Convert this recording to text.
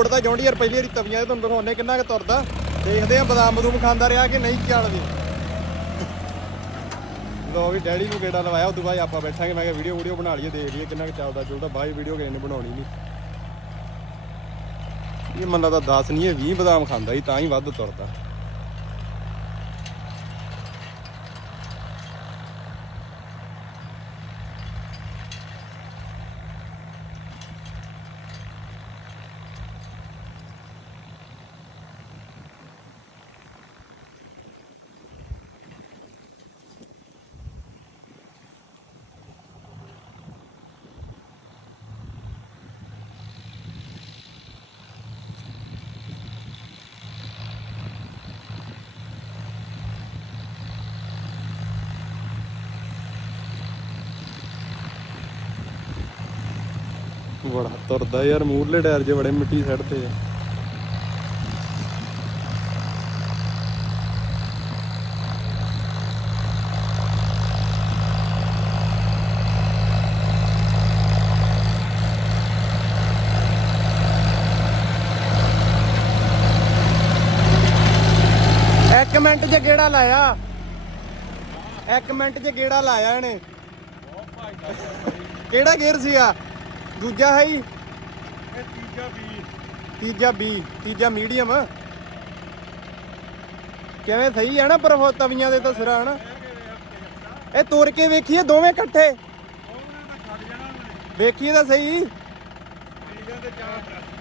ਉੜਦਾ John Deere ਪਹਿਲੀ ਵਾਰੀ ਤਵੀਆਂ ਤੇ ਤੁਹਾਨੂੰ ਦਿਖਾਉਣੇ ਕਿੰਨਾ ਕੁ ਤੁਰਦਾ। ਦੇਖਦੇ ਆ ਬਦਾਮ ਬਦੂਮ ਖਾਂਦਾ ਰਿਹਾ ਕਿ ਨਹੀਂ ਚੱਲਦੀ ਲੋ ਵੀ ਡੈਡੀ ਨੂੰ ਗੇੜਾ ਲਵਾਇਆ, ਉਦੋਂ ਬਾਅਦ ਆਪਾਂ ਬੈਠਾਂਗੇ, ਮੈਂ ਕਿਹਾ ਵੀਡੀਓ ਵੀਡੀਓ ਬਣਾ ਲਈਏ, ਦੇਖ ਲਈਏ ਕਿੰਨਾ ਕੁ ਚੱਲਦਾ ਚੁਲਦਾ ਬਾਈ ਵੀਡੀਓ ਕਿਸੇ ਨੇ ਬਣਾਉਣੀ ਨਹੀਂ। ਇਹ ਮੰਨਾ ਤਾਂ 10 ਨਹੀਂ ਇਹ 20 ਬਦਾਮ ਖਾਂਦਾ ਸੀ ਤਾਂ ਹੀ ਵੱਧ ਤੁਰਦਾ। ਬੜਾ ਤੁਰਦਾ ਯਾਰ, ਮੂਰਲੇ ਟਾਇਰ ਜੇ ਬੜੇ ਮਿੱਟੀ ਸੜ ਤੇ ਆ। ਇੱਕ ਮਿੰਟ 'ਚ ਗੇੜਾ ਲਾਇਆ। ਇੱਕ ਮਿੰਟ 'ਚ ਗੇੜਾ ਲਾਇਆ ਇਹਨੇ। ਕਿਹੜਾ ਗੇਅਰ ਸੀਗਾ? ਦੂਜਾ ਹੈ ਹੀ ਇਹ ਤੀਜਾ ਵੀ ਤੀਜਾ ਬੀ ਤੀਜਾ ਮੀਡੀਅਮ ਕਿਵੇਂ ਸਹੀ ਆ ਨਾ ਪਰ ਉਹ ਤਵੀਆਂ ਦੇ ਤਾਂ ਸਿਰਾ ਹਨਾ? ਇਹ ਤੁਰ ਕੇ ਵੇਖੀਏ ਦੋਵੇਂ ਇਕੱਠੇ। ਵੇਖੀਏ ਤਾਂ ਸਹੀ। ਤੀਜਾ ਤੇ ਚਾਰ।